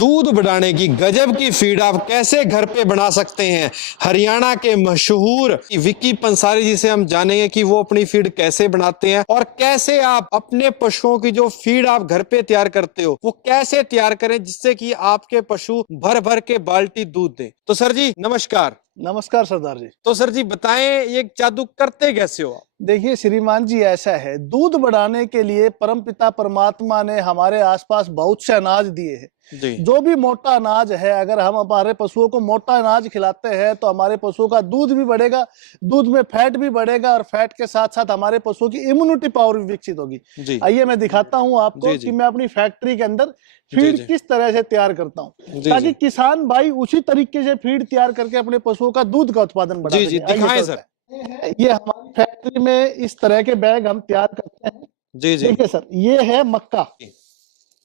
दूध बढ़ाने की गजब की फीड आप कैसे घर पे बना सकते हैं। हरियाणा के मशहूर विक्की पंसारी जी से हम जानेंगे कि वो अपनी फीड कैसे बनाते हैं और कैसे आप अपने पशुओं की जो फीड आप घर पे तैयार करते हो वो कैसे तैयार करें जिससे कि आपके पशु भर भर के बाल्टी दूध दें। तो सर जी नमस्कार। नमस्कार सरदार जी। तो सर जी बताएं ये जादू करते कैसे हो आप? देखिए श्रीमान जी, ऐसा है, दूध बढ़ाने के लिए परमपिता परमात्मा ने हमारे आसपास बहुत से अनाज दिए हैं। जो भी मोटा अनाज है, अगर हम हमारे पशुओं को मोटा अनाज खिलाते हैं तो हमारे पशुओं का दूध भी बढ़ेगा, दूध में फैट भी बढ़ेगा और फैट के साथ साथ हमारे पशुओं की इम्यूनिटी पावर भी विकसित होगी। आइए मैं दिखाता हूं आपको कि मैं अपनी फैक्ट्री के अंदर फीड किस तरह से तैयार करता हूं ताकि किसान भाई उसी तरीके से फीड तैयार करके अपने पशुओं का दूध का उत्पादन बढ़ा सके। दिखाएं सर। ये हमारी फैक्ट्री में इस तरह के बैग हम तैयार करते हैं। देखिए सर, ये है मक्का।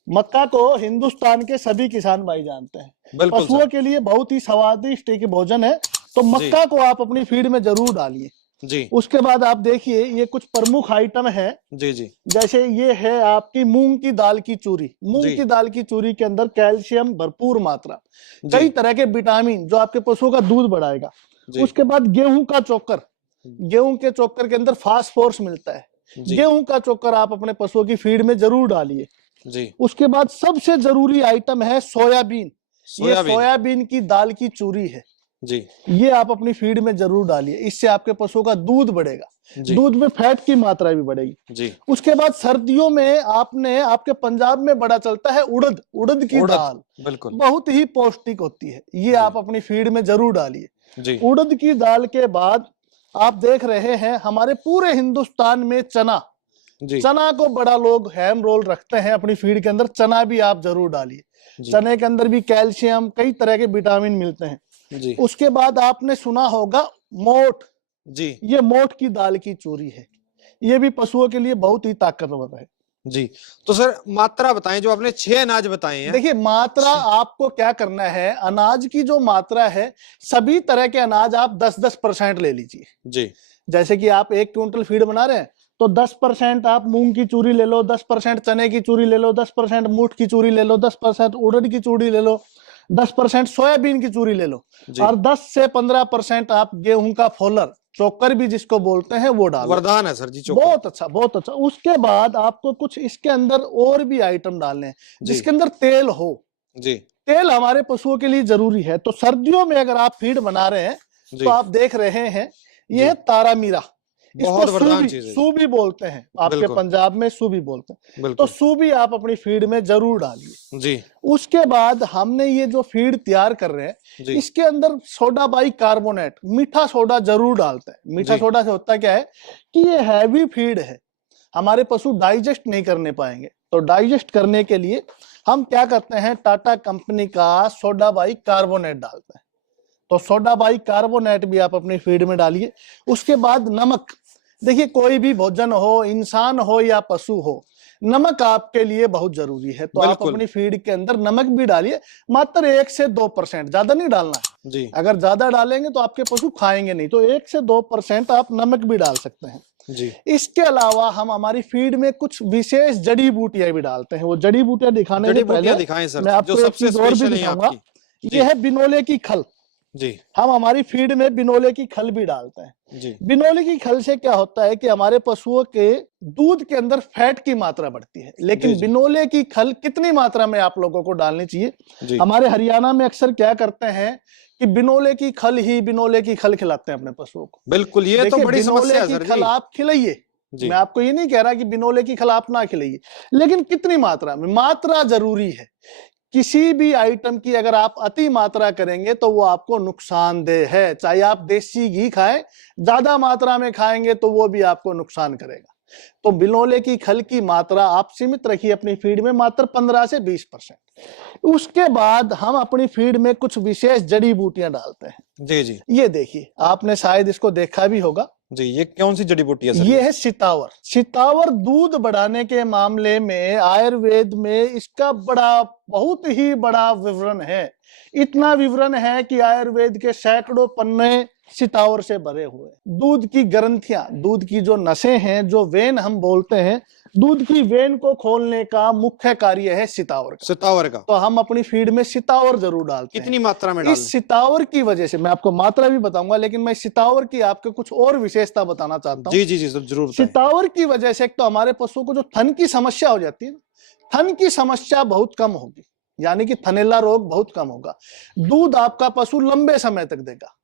मक्का को हिंदुस्तान के सभी किसान भाई जानते हैं, पशुओं के लिए बहुत ही स्वादिष्ट एक भोजन है। तो मक्का को आप अपनी फीड में जरूर डालिए। उसके बाद आप देखिए ये कुछ प्रमुख आइटम है। जैसे ये है आपकी मूंग की दाल की चूरी। मूंग की दाल की चूरी के अंदर कैल्शियम भरपूर मात्रा, कई तरह के विटामिन जो आपके पशुओं का दूध बढ़ाएगा। उसके बाद गेहूं का चोकर। गेहूं के चोकर के अंदर फास्फोरस मिलता है। गेहूं का चोकर आप अपने पशुओं की फीड में जरूर डालिए। उसके बाद सबसे जरूरी आइटम है सोयाबीन। ये सोयाबीन की दाल की चूरी है ये आप अपनी फीड में जरूर डालिए। इससे आपके पशुओं का दूध बढ़ेगा, दूध में फैट की मात्रा भी बढ़ेगी। उसके बाद सर्दियों में आपके पंजाब में बड़ा चलता है उड़द की दाल, बहुत ही पौष्टिक होती है, ये आप अपनी फीड में जरूर डालिए। उड़द की दाल के बाद आप देख रहे हैं हमारे पूरे हिंदुस्तान में चना को बड़ा लोग हैम रोल रखते हैं अपनी फीड के अंदर। चना भी आप जरूर डालिए। चने के अंदर भी कैल्शियम, कई तरह के विटामिन मिलते हैं। उसके बाद आपने सुना होगा मोठ। ये मोठ की दाल की चूरी है, ये भी पशुओं के लिए बहुत ही ताकतवर है। तो सर मात्रा बताएं, जो आपने 6 अनाज बताए हैं। देखिए मात्रा आपको क्या करना है, अनाज की जो मात्रा है सभी तरह के अनाज आप 10-10% ले लीजिए। जैसे कि आप 1 क्विंटल फीड बना रहे हैं तो 10% आप मूंग की चूरी ले लो, 10% चने की चूरी ले लो, 10% मूठ की चूरी ले लो, 10% उड़द की चूरी ले लो, 10% सोयाबीन की चूरी ले लो और 10 से 15% आप गेहूं का फोलर, चोकर भी जिसको बोलते हैं, वो डालो। वरदान है सर जी, चोकर। बहुत अच्छा, बहुत अच्छा। उसके बाद आपको कुछ इसके अंदर और भी आइटम डालने हैं जिसके अंदर तेल हो। तेल हमारे पशुओं के लिए जरूरी है। तो सर्दियों में अगर आप फीड बना रहे हैं तो आप देख रहे हैं ये है तारा मीरा। इसको सूबी बोलते हैं, आपके पंजाब में सूबी बोलते हैं। तो सूबी आप अपनी फीड में जरूर डालिए। उसके बाद हमने ये जो फीड तैयार कर रहे हैं इसके अंदर सोडा बाई कार्बोनेट, मीठा सोडा जरूर डालते हैं। मीठा सोडा से होता क्या है कि ये हैवी फीड है, हमारे पशु डाइजेस्ट नहीं करने पाएंगे। तो डाइजेस्ट करने के लिए हम क्या करते हैं, टाटा कंपनी का सोडा बाई कार्बोनेट डालते हैं। तो सोडा बाई कार्बोनेट भी आप अपनी फीड में डालिए। उसके बाद नमक। देखिए कोई भी भोजन हो, इंसान हो या पशु हो, नमक आपके लिए बहुत जरूरी है। तो आप अपनी फीड के अंदर नमक भी डालिए, मात्र 1 से 2%, ज्यादा नहीं डालना है। अगर ज्यादा डालेंगे तो आपके पशु खाएंगे नहीं। तो 1 से 2% आप नमक भी डाल सकते हैं। इसके अलावा हम हमारी फीड में कुछ विशेष जड़ी बूटियां भी डालते हैं। वो जड़ी बूटियां दिखाने से पहले मैं आपको एक चीज और भी दिखाऊंगा। ये है बिनोले की खल। हम हमारी फीड में बिनोले की खल भी डालते हैं। बिनोले की खल से क्या होता है कि हमारे पशुओं के दूध के अंदर फैट की मात्रा बढ़ती है। लेकिन बिनोले की खल कितनी मात्रा में आप लोगों को डालनी चाहिए, हमारे हरियाणा में अक्सर क्या करते हैं कि बिनोले की खल खिलाते हैं अपने पशुओं को। बिल्कुल, ये तो बड़ी समस्या है सर जी। खल आप खिलाइए, मैं आपको ये नहीं कह रहा कि बिनोले की खल आप ना खिलाइए, लेकिन कितनी मात्रा में, मात्रा जरूरी है। किसी भी आइटम की अगर आप अति मात्रा करेंगे तो वो आपको नुकसानदेह है। चाहे आप देसी घी खाएं, ज्यादा मात्रा में खाएंगे तो वो भी आपको नुकसान करेगा। तो बिनोले की खल की मात्रा आप सीमित रखिए अपनी फीड में, मात्र 15 से 20%। उसके बाद हम अपनी फीड में कुछ विशेष जड़ी बूटियां डालते हैं। ये देखिए, आपने शायद इसको देखा भी होगा। ये कौन सी जड़ी बूटी है सर? ये है सितावर। सितावर दूध बढ़ाने के मामले में आयुर्वेद में इसका बहुत ही बड़ा विवरण है। इतना विवरण है कि आयुर्वेद के सैकड़ों पन्ने सितावर से भरे हुए। दूध की ग्रंथियां, दूध की जो नसें हैं, जो वेन हम बोलते हैं, दूध की वेन को खोलने का मुख्य कार्य है सितावर का। सितावर का। तो हम अपनी फीड में सितावर जरूर डालते हैं। कितनी मात्रा में डालें? इस सितावर की वजह से मैं आपको मात्रा भी बताऊंगा, लेकिन मैं सितावर की आपको कुछ और विशेषता बताना चाहता हूँ। जी जी जी जरूर बताएं। सितावर की वजह से एक तो हमारे पशुओं को जो थन की समस्या हो जाती है, थन की समस्या बहुत कम होगी, यानी कि थनैला रोग बहुत कम होगा। दूध आपका पशु लंबे समय तक देगा,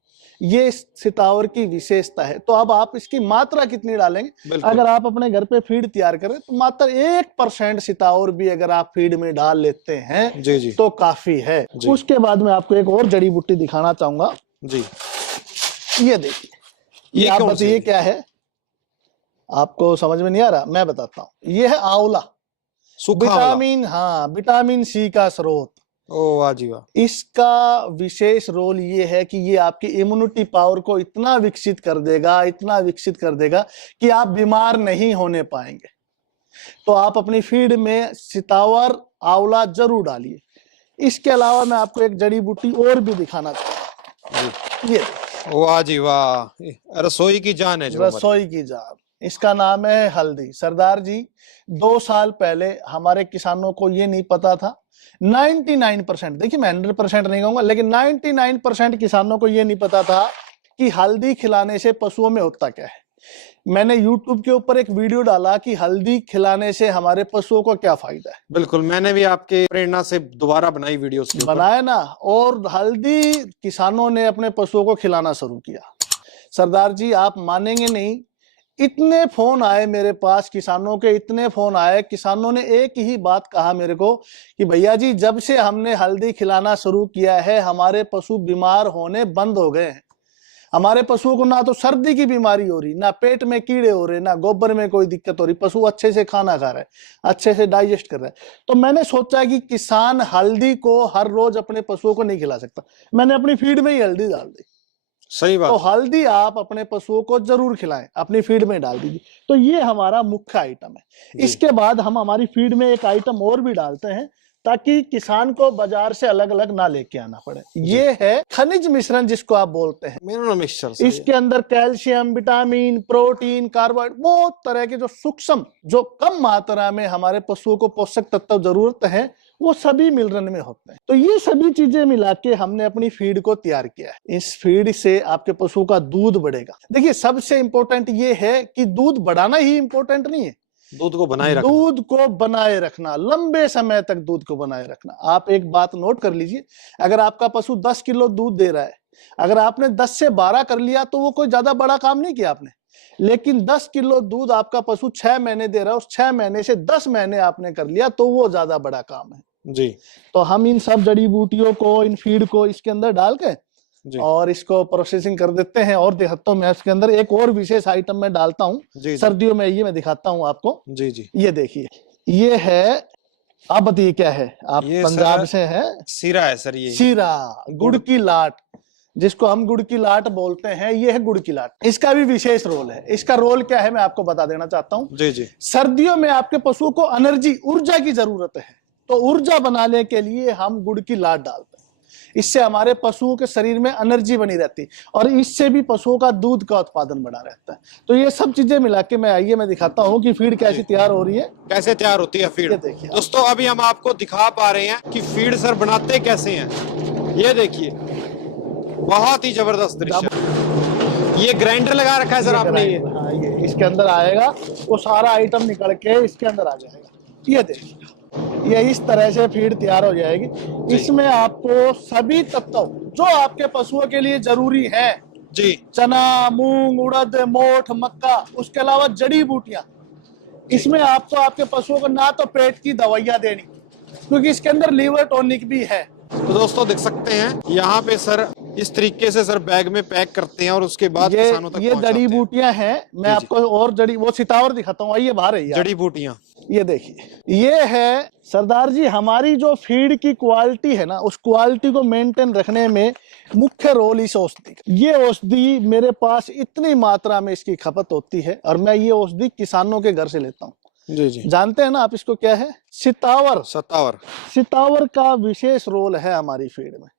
ये सितावर की विशेषता है। तो अब आप इसकी मात्रा कितनी डालेंगे? अगर आप अपने घर पे फीड तैयार करें तो मात्र 1% सितावर भी अगर आप फीड में डाल लेते हैं जी जी। तो काफी है। उसके बाद मैं आपको एक और जड़ी बूटी दिखाना चाहूंगा जी। ये देखिए, ये आप बताइए क्या है? आपको समझ में नहीं आ रहा? मैं बताता हूँ। ये है आंवला, विटामिन, हाँ, विटामिन सी का स्रोत। ओ वाह जी वाह। इसका विशेष रोल ये है कि ये आपकी इम्यूनिटी पावर को इतना विकसित कर देगा, इतना विकसित कर देगा कि आप बीमार नहीं होने पाएंगे। तो आप अपनी फीड में सितावर, आंवला जरूर डालिए। इसके अलावा मैं आपको एक जड़ी बूटी और भी दिखाना चाहता हूँ। ये वाह जी वाह, रसोई की जान है जो, रसोई की जान। इसका नाम है हल्दी। सरदार जी, 2 साल पहले हमारे किसानों को ये नहीं पता था। 99%, देखिए मैं 100% नहीं कहूंगा, लेकिन 99% किसानों को ये नहीं पता था कि हल्दी खिलाने से पशुओं में होता क्या है। मैंने YouTube के ऊपर एक वीडियो डाला कि हल्दी खिलाने से हमारे पशुओं को क्या फायदा है। बिल्कुल, मैंने भी आपके प्रेरणा से दोबारा बनाई वीडियो बनाया ना, और हल्दी किसानों ने अपने पशुओं को खिलाना शुरू किया। सरदार जी, आप मानेंगे नहीं, इतने फोन आए मेरे पास किसानों के, इतने फोन आए। किसानों ने एक ही बात कहा मेरे को कि भैया जी, जब से हमने हल्दी खिलाना शुरू किया है हमारे पशु बीमार होने बंद हो गए हैं। हमारे पशुओं को ना तो सर्दी की बीमारी हो रही, ना पेट में कीड़े हो रहे, ना गोबर में कोई दिक्कत हो रही। पशु अच्छे से खाना खा रहा है, अच्छे से डाइजेस्ट कर रहा है। तो मैंने सोचा कि किसान हल्दी को हर रोज अपने पशुओं को नहीं खिला सकता, मैंने अपनी फीड में ही हल्दी डाल दी। सही बात। तो हल्दी आप अपने पशुओं को जरूर खिलाएं, अपनी फीड में डाल दीजिए। तो ये हमारा मुख्य आइटम है। इसके बाद हम हमारी फीड में एक आइटम और भी डालते हैं ताकि किसान को बाजार से अलग अलग ना लेके आना पड़े। ये है खनिज मिश्रण, जिसको आप बोलते हैं मिनरल मिक्सचर। इसके अंदर कैल्शियम, विटामिन, प्रोटीन, कार्बोहाइड्रेट, बहुत तरह के जो सूक्ष्म, जो कम मात्रा में हमारे पशुओं को पोषक तत्व जरूरत है, वो सभी मिश्रण में होते हैं। तो ये सभी चीजें मिला के हमने अपनी फीड को तैयार किया है। इस फीड से आपके पशु का दूध बढ़ेगा। देखिए, सबसे इंपॉर्टेंट ये है कि दूध बढ़ाना ही इंपॉर्टेंट नहीं है, दूध को बनाए रखना। दूध को बनाए रखना, लंबे समय तक दूध को बनाए रखना। आप एक बात नोट कर लीजिए, अगर आपका पशु 10 किलो दूध दे रहा है, अगर आपने 10 से 12 कर लिया तो वो कोई ज्यादा बड़ा काम नहीं किया आपने। लेकिन 10 किलो दूध आपका पशु 6 महीने दे रहा है, उस 6 महीने से 10 महीने आपने कर लिया तो वो ज्यादा बड़ा काम है जी। तो हम इन सब जड़ी बूटियों को, इन फीड को इसके अंदर डाल के और इसको प्रोसेसिंग कर देते हैं। और दिखाता हूँ मैं इसके अंदर एक और विशेष आइटम मैं डालता हूँ सर्दियों में, ये मैं दिखाता हूँ आपको जी जी। ये देखिए, ये है, आप बताइए क्या है? आप पंजाब से है? सीरा है सर, ये सीरा, गुड़ की लाट, जिसको हम गुड़ की लाट बोलते हैं। ये है गुड़ की लाट। इसका भी विशेष रोल है। इसका रोल क्या है मैं आपको बता देना चाहता हूँ जी जी। सर्दियों में आपके पशुओं को एनर्जी, ऊर्जा की जरूरत है, तो ऊर्जा बनाने के लिए हम गुड़ की लाट डालते हैं। इससे हमारे पशुओं के शरीर में एनर्जी बनी रहती और इससे भी पशुओं का दूध का उत्पादन बना रहता है। तो ये सब चीजें मिला के मैं दिखाता हूँ कि फीड कैसी तैयार हो रही है, कैसे तैयार होती है फीड। देखिए दोस्तों, अभी हम आपको दिखा पा रहे हैं कि फीड सर बनाते कैसे हैं। ये देखिए, बहुत ही जबरदस्त दृश्य। ये ग्राइंडर लगा रखा है सर आपने? हाँ, ये इसके अंदर आएगा, वो सारा आइटम निकल के इसके अंदर आ जाएगा। ये देखिए, ये इस तरह से फीड तैयार हो जाएगी। इसमें आपको सभी तत्व जो आपके पशुओं के लिए जरूरी है जी, चना, मूंग, उड़द, मोठ, मक्का, उसके अलावा जड़ी बूटियां। इसमें आपको आपके पशुओं को ना तो पेट की दवाइयां देनी, क्योंकि इसके अंदर लीवर टॉनिक भी है। तो दोस्तों देख सकते हैं यहाँ पे सर इस तरीके से सर बैग में पैक करते हैं और उसके बाद किसानों तक ये जड़ी बूटियां हैं। मैं आपको और वो सितावर दिखाता हूँ। आइए बाहर है जड़ी बूटियां। ये देखिए, ये है सरदार जी, हमारी जो फीड की क्वालिटी है ना, उस क्वालिटी को मेंटेन रखने में मुख्य रोल इस औषधि का। ये औषधि मेरे पास इतनी मात्रा में इसकी खपत होती है और मैं ये औषधि किसानों के घर से लेता हूँ जी जी। जानते हैं ना आप इसको क्या है? सितावर। सितावर का विशेष रोल है हमारी फीड में।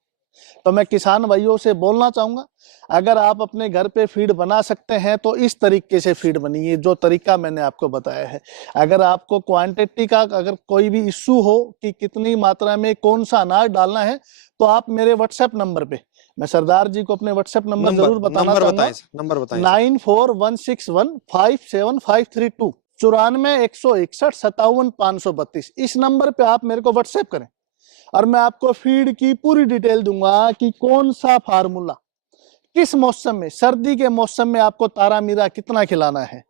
तो मैं किसान भाइयों से बोलना चाहूंगा, अगर आप अपने घर पे फीड बना सकते हैं तो इस तरीके से फीड बनिए जो तरीका मैंने आपको बताया है। अगर आपको क्वांटिटी का अगर कोई भी इश्यू हो कि कितनी मात्रा में कौन सा अनाज डालना है, तो आप मेरे व्हाट्सएप नंबर पे, मैं सरदार जी को अपने व्हाट्सएप नंबर जरूर बताना चाहूंगा। नंबर बताएं। 9416157532 94-161-57-532। इस नंबर पे आप मेरे को व्हाट्सएप करें और मैं आपको फीड की पूरी डिटेल दूंगा कि कौन सा फार्मूला किस मौसम में, सर्दी के मौसम में आपको तारा मीरा कितना खिलाना है,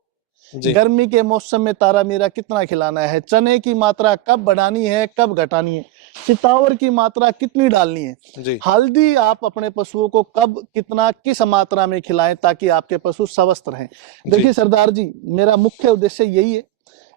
गर्मी के मौसम में तारा मीरा कितना खिलाना है, चने की मात्रा कब बढ़ानी है कब घटानी है, सितावर की मात्रा कितनी डालनी है, हल्दी आप अपने पशुओं को कब कितना किस मात्रा में खिलाएं ताकि आपके पशु स्वस्थ रहें। देखिए सरदार जी, मेरा मुख्य उद्देश्य यही है,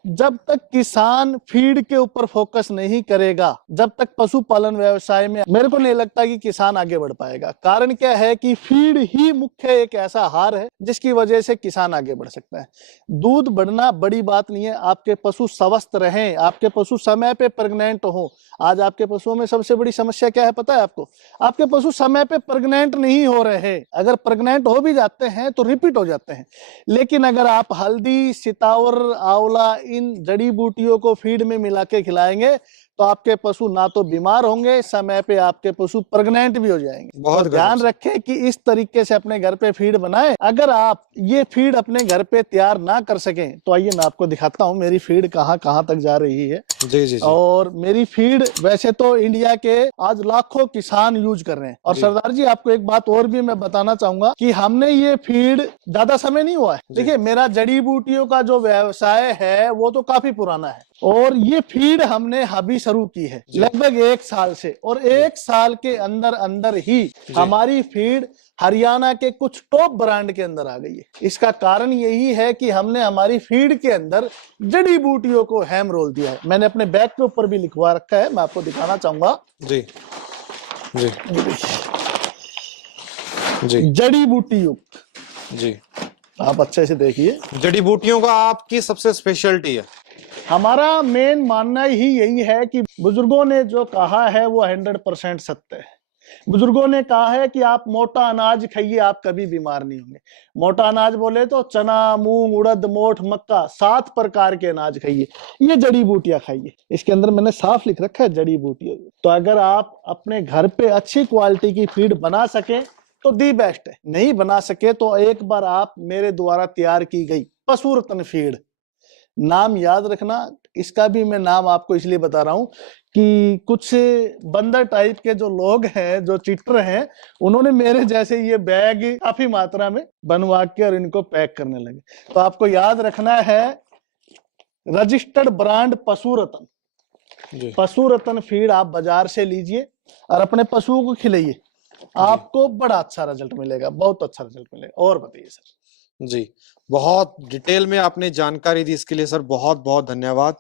जब तक किसान फीड के ऊपर फोकस नहीं करेगा, जब तक पशुपालन व्यवसाय में मेरे को नहीं लगता कि किसान आगे बढ़ पाएगा। कारण क्या है कि फीड ही मुख्य एक ऐसा आहार है जिसकी वजह से किसान आगे बढ़ सकता है। दूध बढ़ना बड़ी बात नहीं है, आपके पशु स्वस्थ रहें, आपके पशु समय पे प्रेग्नेंट हो। आज आपके पशुओं में सबसे बड़ी समस्या क्या है पता है आपको? आपके पशु समय पे प्रेग्नेंट नहीं हो रहे। अगर प्रेग्नेंट हो भी जाते हैं तो रिपीट हो जाते हैं। लेकिन अगर आप हल्दी, सितावर, आंवला, इन जड़ी बूटियों को फीड में मिला के खिलाएंगे तो आपके पशु ना तो बीमार होंगे, समय पे आपके पशु प्रेग्नेंट भी हो जाएंगे। बहुत ध्यान रखें कि इस तरीके से अपने घर पे फीड बनाएं। अगर आप ये फीड अपने घर पे तैयार ना कर सकें तो आइए मैं आपको दिखाता हूं मेरी फीड कहां कहां तक जा रही है। जी। और मेरी फीड वैसे तो इंडिया के आज लाखों किसान यूज कर रहे हैं। और सरदार जी, आपको एक बात और भी मैं बताना चाहूंगा कि हमने ये फीड ज्यादा समय नहीं हुआ है। देखिए, मेरा जड़ी बूटियों का जो व्यवसाय है वो तो काफी पुराना है और ये फीड हमने अभी शुरू की है लगभग 1 साल से, और 1 साल के अंदर अंदर ही हमारी फीड हरियाणा के कुछ टॉप ब्रांड के अंदर आ गई है। इसका कारण यही है कि हमने हमारी फीड के अंदर जड़ी बूटियों को हैम रोल दिया है। मैंने अपने बैग के ऊपर भी लिखवा रखा है, मैं आपको दिखाना चाहूंगा। जी जड़ी बूटी युक्त। जी, आप अच्छे से देखिए। जड़ी बूटियों का आपकी सबसे स्पेशलिटी है। हमारा मेन मानना ही यही है कि बुजुर्गों ने जो कहा है वो 100% सत्य है। बुजुर्गों ने कहा है कि आप मोटा अनाज खाइए, आप कभी बीमार नहीं होंगे। मोटा अनाज बोले तो चना, मूंग, उड़द, मोठ, मक्का, 7 प्रकार के अनाज खाइए, ये जड़ी बूटियां खाइए। इसके अंदर मैंने साफ लिख रखा है जड़ी बूटियां। तो अगर आप अपने घर पे अच्छी क्वालिटी की फीड बना सके तो दी बेस्ट है, नहीं बना सके तो एक बार आप मेरे द्वारा तैयार की गई पशु रत्न फीड, नाम याद रखना। इसका भी मैं नाम आपको इसलिए बता रहा हूं कि कुछ बंदर टाइप के जो लोग हैं, जो चीटर हैं, उन्होंने मेरे जैसे ये बैग काफी मात्रा में बनवा के और इनको पैक करने लगे। तो आपको याद रखना है रजिस्टर्ड ब्रांड पशु रत्न। पशु रत्न फीड आप बाजार से लीजिए और अपने पशुओं को खिलाइए, आपको बड़ा अच्छा रिजल्ट मिलेगा, बहुत अच्छा रिजल्ट मिलेगा। और बताइए सर। जी, बहुत डिटेल में आपने जानकारी दी, इसके लिए सर बहुत बहुत धन्यवाद,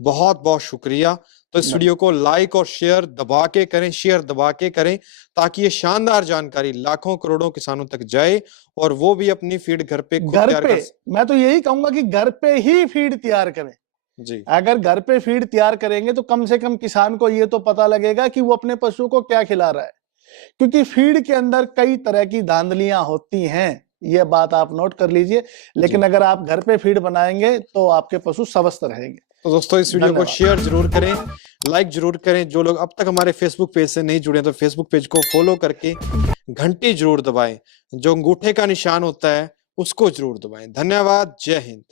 बहुत बहुत शुक्रिया। तो इस वीडियो को लाइक और शेयर दबा के करें, शेयर दबा के करें, ताकि ये शानदार जानकारी लाखों करोड़ों किसानों तक जाए और वो भी अपनी फीड घर पे खुद तैयार कर। मैं तो यही कहूंगा कि घर पे ही फीड तैयार करें। जी, अगर घर पे फीड तैयार करेंगे तो कम से कम किसान को ये तो पता लगेगा कि वो अपने पशु को क्या खिला रहा है, क्योंकि फीड के अंदर कई तरह की धांधलियां होती हैं, ये बात आप नोट कर लीजिए। लेकिन अगर आप घर पे फीड बनाएंगे तो आपके पशु स्वस्थ रहेंगे। तो दोस्तों, इस वीडियो को शेयर जरूर करें, लाइक जरूर करें। जो लोग अब तक हमारे फेसबुक पेज से नहीं जुड़े तो फेसबुक पेज को फॉलो करके घंटी जरूर दबाएं, जो अंगूठे का निशान होता है उसको जरूर दबाएं। धन्यवाद, जय हिंद।